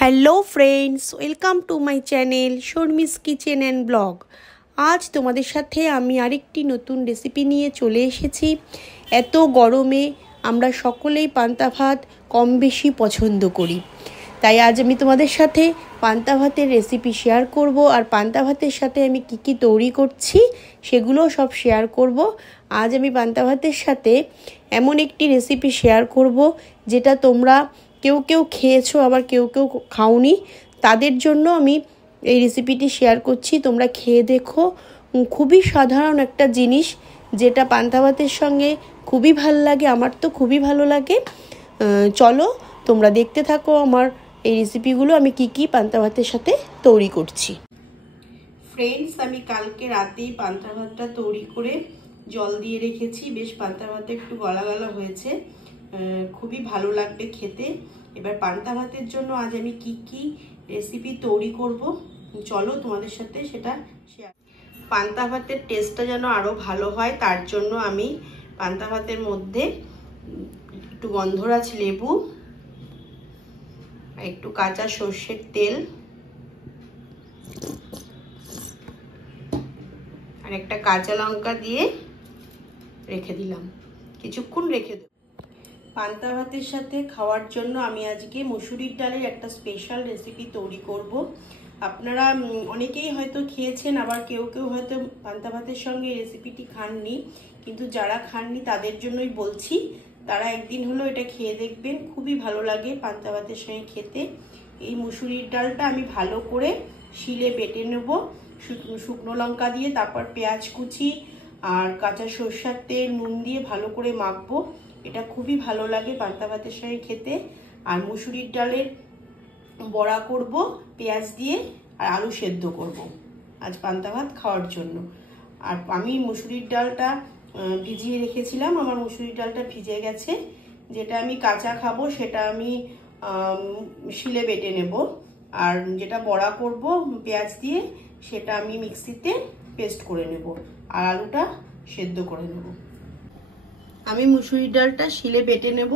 Hello friends, welcome to my channel Sharmi's kitchen and blog. আজ তোমাদের সাথে আমি আরেকটি নতুন রেসিপি নিয়ে চলে এসেছি। এত গরমে আমরা সকলেই পান্তা ভাত কম বেশি পছন্দ করি, তাই আজ আমি তোমাদের সাথে পান্তা ভাতের রেসিপি শেয়ার করব। আর পান্তা ভাতের সাথে আমি কি তৈরি করছি সেগুলো সব শেয়ার করব। আজ আমি পান্তা ভাতের সাথে এমন একটি রেসিপি শেয়ার করব যেটা তোমরা কেউ খেয়েছো, আবার কেউ খাওনি। তাদের জন্য আমি এই রেসিপিটি শেয়ার করছি, তোমরা খেয়ে দেখো। খুবই সাধারণ একটা জিনিস যেটা পান্তা ভাতের সঙ্গে খুবই ভালো লাগে, আমার তো খুবই ভালো লাগে। চলো তোমরা দেখতে থাকো আমার এই রেসিপিগুলো, আমি কি পান্তা ভাতের সাথে তৈরি করছি। ফ্রেন্ডস, আমি কালকে রাতেই পান্তা ভাতটা তৈরি করে জল দিয়ে রেখেছি। বেশ পান্তা ভাতটা একটু গলা গলা হয়েছে, খুবই ভালো লাগবে খেতে। এবার পান্তা ভাতের জন্য আজ আমি কি রেসিপি তৈরি করব চলো তোমাদের সাথে সেটা শেয়ার। পান্তা ভাতের টেস্টটা যেন আরো ভালো হয় তার জন্য আমি পান্তা ভাতের মধ্যে একটু গন্ধরাজ লেবু, একটু কাঁচা সর্ষের তেল আর একটা কাঁচা লঙ্কা দিয়ে রেখে দিলাম, কিছুক্ষণ রেখে দেব। পান্তা ভাতের সাথে খাওয়ার জন্য আমি আজকে মসুরির ডালের একটা স্পেশাল রেসিপি তৈরি করব। আপনারা অনেকেই হয়তো খেয়েছেন, আবার কেউ হয়তো পান্তা ভাতের সঙ্গে রেসিপিটি খাননি, কিন্তু যারা খাননি তাদের জন্যই বলছি। তারা একদিন হলো এটা খেয়ে দেখবেন, খুবই ভালো লাগে পান্তা ভাতের সঙ্গে খেতে। এই মসুরির ডালটা আমি ভালো করে শিলে বেটে নেব শুকনো লঙ্কা দিয়ে, তারপর পেঁয়াজ কুচি আর কাঁচা সরষের তেল নুন দিয়ে ভালো করে মাখবো। এটা খুবই ভালো লাগে পান্তা ভাতের সঙ্গে খেতে। আর মুসুরির ডালের বড়া করব পেঁয়াজ দিয়ে, আর আলু সেদ্ধ করব আজ পান্তা ভাত খাওয়ার জন্য। আর আমি মুসুরির ডালটা ভিজিয়ে রেখেছিলাম, আমার মুসুরির ডালটা ভিজে গেছে। যেটা আমি কাঁচা খাবো সেটা আমি শিলে বেটে নেব, আর যেটা বড়া করব পেঁয়াজ দিয়ে সেটা আমি মিক্সিতে পেস্ট করে নেব, আর আলুটা সেদ্ধ করে নেব। আমি মুসুরির ডালটা শিলে বেটে নেব।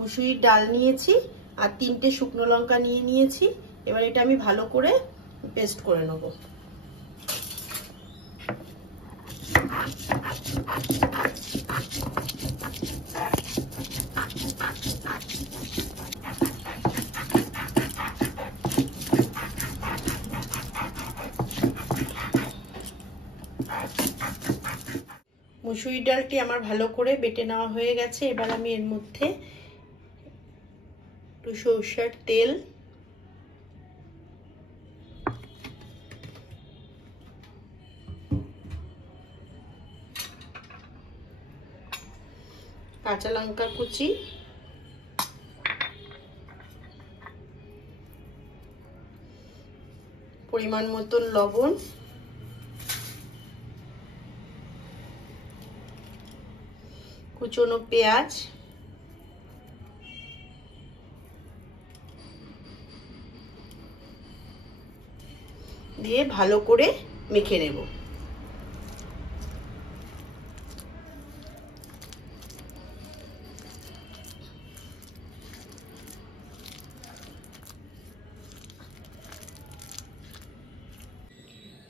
মুসুরির ডাল নিয়েছি আর 3টে শুকনো লঙ্কা নিয়েছি। এবার এটা আমি ভালো করে পেস্ট করে নেব। মুসুরির ডালটি আমার ভালো করে বেটে নেওয়া হয়ে গেছে। এবার আমি এর মধ্যে একটু সরষের তেল, কাঁচা লঙ্কা কুচি, পরিমাণ মতন লবণ, কুচনো পেঁয়াজ দিয়ে ভালো করে মেখে নেব।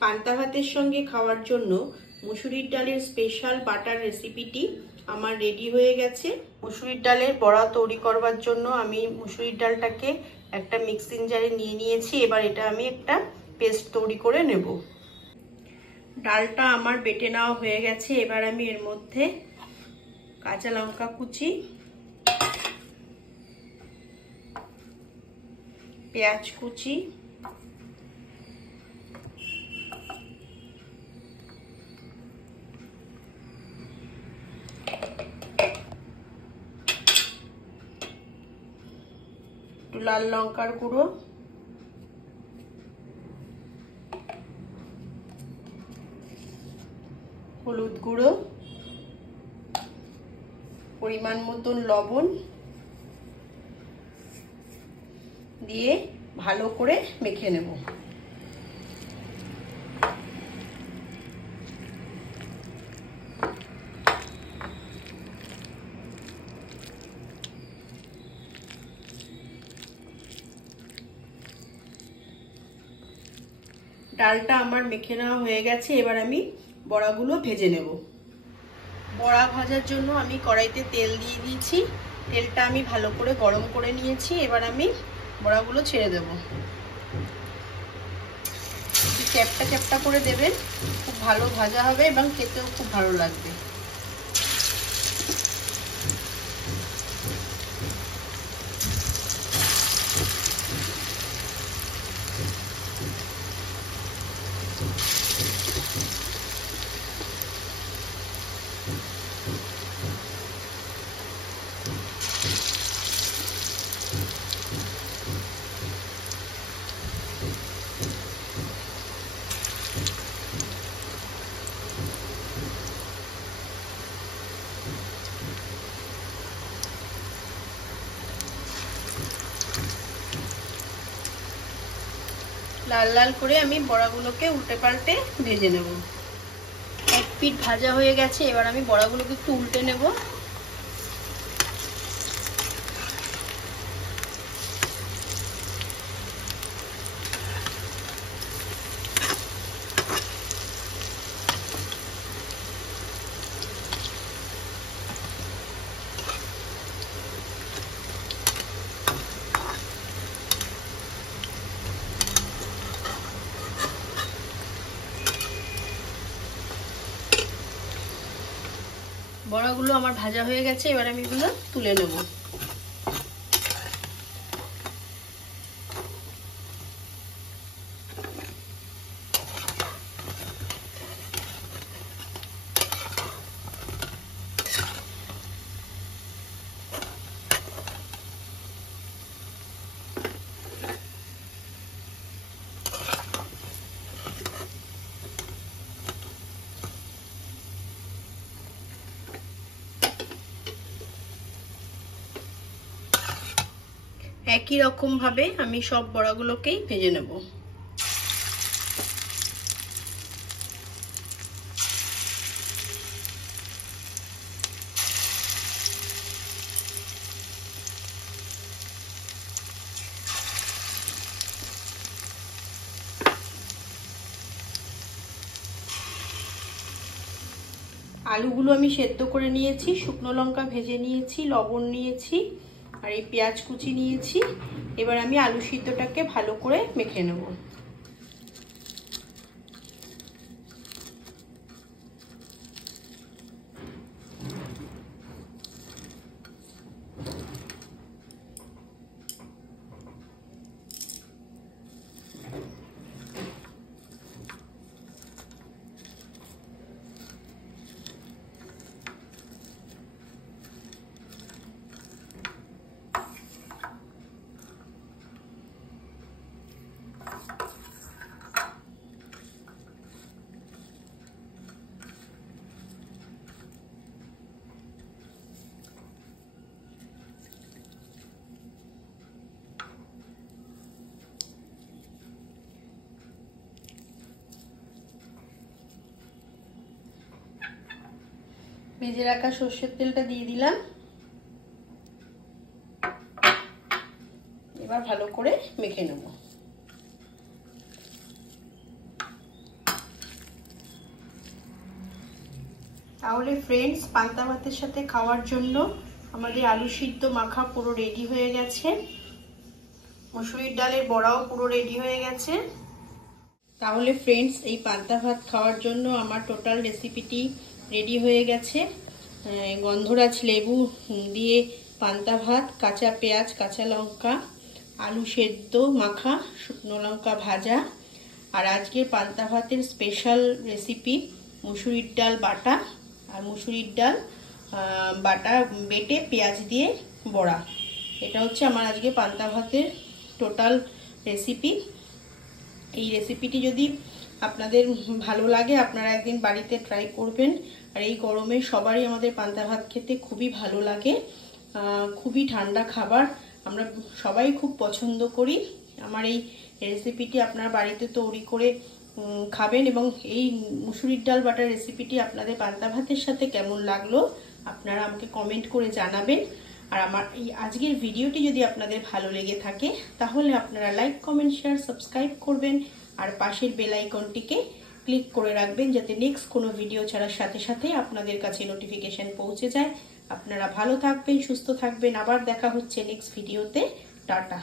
পান্তা ভাতের সঙ্গে খাওয়ার জন্য মুসুরির ডালের স্পেশাল বাটার রেসিপিটি আমার রেডি হয়ে গেছে। মুসুরির ডালের বড়া তৈরি করবার জন্য আমি মুসুরির ডালটাকে একটা মিক্সিং জারে নিয়েছি। এবার এটা আমি একটা পেস্ট তৈরি করে নেব। ডালটা আমার বেটে নেওয়া হয়ে গেছে। এবার আমি এর মধ্যে কাঁচা লঙ্কা কুচি, পেঁয়াজ কুচি, লাল লঙ্কার গুঁড়ো, হলুদ গুঁড়ো, পরিমাণ মতন লবণ দিয়ে ভালো করে মেখে নেব। ডালটা আমার মেখে নেওয়া হয়ে গেছে। এবার আমি বড়াগুলো ভেজে নেব। বড়া ভাজার জন্য আমি কড়াইতে তেল দিয়ে দিয়েছি। তেলটা আমি ভালো করে গরম করে নিয়েছি। এবার আমি বড়াগুলো ছেড়ে দেব। চ্যাপটা চ্যাপটা করে দেবেন, খুব ভালো ভাজা হবে এবং খেতেও খুব ভালো লাগবে। লাল লাল করে আমি বড়াগুলোকে উল্টে পাল্টে ভেজে নেব। এক পিঠ ভাজা হয়ে গেছে। এবার আমি বড়াগুলোকে একটু উল্টে নেব। বড়াগুলো আমার ভাজা হয়ে গেছে। এবার আমি এগুলো তুলে নেব। একই রকম ভাবে আমি সব বড়াগুলোকেই ভেজে নেব। আলুগুলো আমি সেদ্ধ করে নিয়েছি, শুকনো লঙ্কা ভেজে নিয়েছি, লবণ নিয়েছি আর এই পেঁয়াজ কুচি নিয়েছি। এবার আমি আলু সিদ্ধটাকে ভালো করে মেখে নেব। ভেজে রাখা সর্ষের তেলটা দিয়ে দিলাম। এবার ভালো করে মেখে নেব। তাহলে ফ্রেন্ডস, পান্তা ভাতের সাথে খাওয়ার জন্য আমাদের আলু সিদ্ধ মাখা পুরো রেডি হয়ে গেছে। মসুরির ডালের বড়াও পুরো রেডি হয়ে গেছে। তাহলে ফ্রেন্ডস, এই পান্তা ভাত খাওয়ার জন্য আমার টোটাল রেসিপিটি রেডি হয়ে গেছে। গন্ধরাজ লেবু দিয়ে পান্তা ভাত, কাঁচা পেঁয়াজ, কাঁচা লঙ্কা, আলু সেদ্ধ মাখা, শুকনো লঙ্কা ভাজা, আর আজকের পান্তা ভাতের স্পেশাল রেসিপি মুসুরির ডাল বাটা আর মুসুরির ডাল বাটা বেটে পেঁয়াজ দিয়ে বড়া। এটা হচ্ছে আমার আজকে পান্তা ভাতের টোটাল রেসিপি। এই রেসিপিটি যদি আপনাদের ভালো লাগে, আপনারা একদিন বাড়িতে ট্রাই করবেন। আর এই গরমে সবারই আমাদের পান্তা ভাত খেতে খুবই ভালো লাগে। খুবই ঠান্ডা খাবার, আমরা সবাই খুব পছন্দ করি। আমার এই রেসিপিটি আপনারা বাড়িতে তৈরি করে খাবেন এবং এই মুসুরির ডাল বাটার রেসিপিটি আপনাদের পান্তা ভাতের সাথে কেমন লাগলো আপনারা আমাকে কমেন্ট করে জানাবেন। আর আমার এই আজকের ভিডিওটি যদি আপনাদের ভালো লেগে থাকে তাহলে আপনারা লাইক, কমেন্ট, শেয়ার, সাবস্ক্রাইব করবেন আর পাশের বেল আইকনটিকে ক্লিক করে রাখবেন যাতে নেক্সট কোনো ভিডিও ছাড়ার সাথে সাথে আপনাদের কাছে নোটিফিকেশন পৌঁছে যায়। আপনারা ভালো থাকবেন, সুস্থ থাকবেন। আবার দেখা হচ্ছে নেক্সট ভিডিওতে। টাটা।